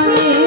oh